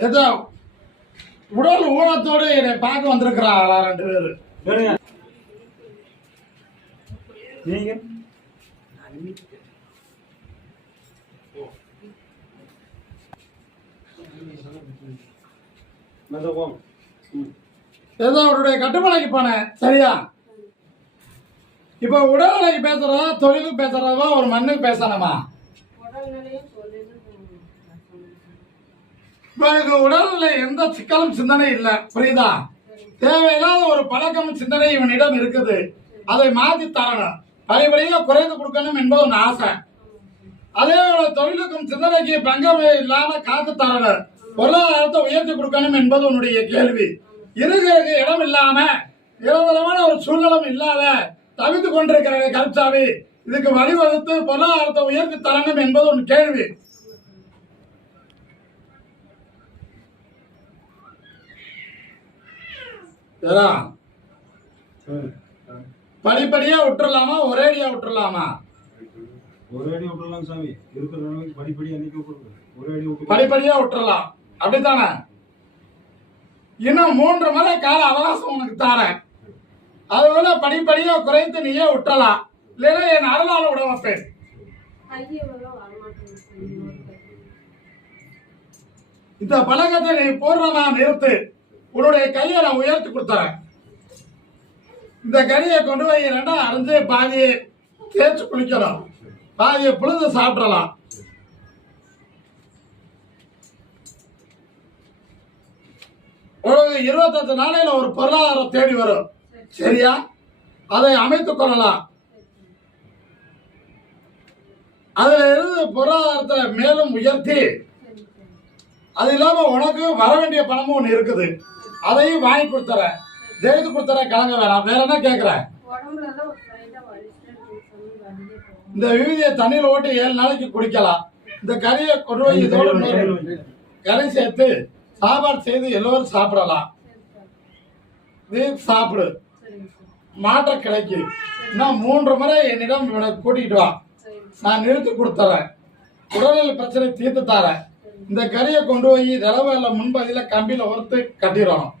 ஏதோ உடல் ஊனத்தோடு என்னை பார்க்க வந்திருக்கிறாங்களா ரெண்டு பேரு. நீங்க. ஏதோ அவருடைய கட்டுமலைக்கு போனேன். சரியா? இப்போ உடல்நிலைக்கு பேசுறதா தொழிலுக்கு பேசுறதா ஒரு மண்ணுக்கு பேசணுமா? உடல்நிலையும் தொழிலும் இப்போ எனக்கு உடல்நிலை எந்த சிக்கலும் சிந்தனை இல்லை. புரியுதா? தேவையில்லாத ஒரு பழக்கம் சிந்தனை இவனிடம் இருக்குது. அதை மாற்றி தரணும். படிப்படியாக குறைந்து கொடுக்கணும் என்பது ஒன்று ஆசை. அதே போல தொழிலுக்கும் சிந்தனைக்கு பங்கம் இல்லாம காத்து தரணும். பொருளாதாரத்தை உயர்த்தி கொடுக்கணும் என்பது உன்னுடைய கேள்வி. இருக்கிறது இடம் இல்லாம நிரந்தரமான ஒரு சூழ்நிலம் இல்லாத தவித்து கொண்டிருக்கிற கருச்சாமி இதுக்கு வழிவகுத்து பொருளாதாரத்தை உயர்த்தி தரணும் என்பது உன் கேள்வி. சரி. படிப்படியா விட்டுறலாமா? ஒரேடியா விட்டுறலாமா? ஒரு அடி விட்டுறலாம் சாமி. இருக்கிற நிலைமைக்கு படிப்படி அன்னைக்கு விட்டுருங்க ஒரு அடி விட்டு படிப்படியா விட்டுறலாம். அப்படித்தானே? இன்னும் மூன்று முறை கால அவகாசம் உனக்கு தரேன். அதுபோல படிப்படியா குறைத்து நீயே விட்டுறலாம். இல்லைன்னா என் அருளால விட வைப்பேன் இந்த பழக்கத்தை நீ பூர்ணமா நிறுத்து. உன்னுடைய கையை நான் உயர்த்தி கொடுத்தேன் இந்த கறியை கொண்டு போய் ரெண்டா அரைஞ்சு பாதியை தேய்ச்சி குளிக்கணும் பாதியை புழுது சாப்பிடலாம். உனக்கு இருபத்தஞ்சு நாளையில ஒரு பொருளாதாரம் தேடி வரும். சரியா? அதை அமைத்துக் கொள்ளலாம். அதுல இருந்து பொருளாதாரத்தை மேலும் உயர்த்தி அது இல்லாம உனக்கு வர வேண்டிய பணமும் ஒன்று இருக்குது. அதையும் வாங்கி கொடுத்துறேன். ஜெயித்து கொடுத்துறேன் கலங்க வேணாம். வேற என்ன போகும் இந்த விவிதியை தண்ணியில் ஓட்டி ஏழு நாளைக்கு குடிக்கலாம். இந்த கறியை கொண்டு போய் இதோட கறி சேர்த்து சாப்பாடு செய்து எல்லோரும் சாப்பிடலாம். இது சாப்பிடு. மாற்றம் கிடைக்கும் இன்னும் மூன்று முறை என்னிடம் இவனை கூட்டிகிட்டு வா. நான் நிறுத்தி கொடுத்துறேன். உடல்நல பிரச்சனை தீர்த்து தரேன். இந்த கறியை கொண்டு போய் நிலவையில் முன்பதில கம்பியில ஒருத்து கட்டிடணும்.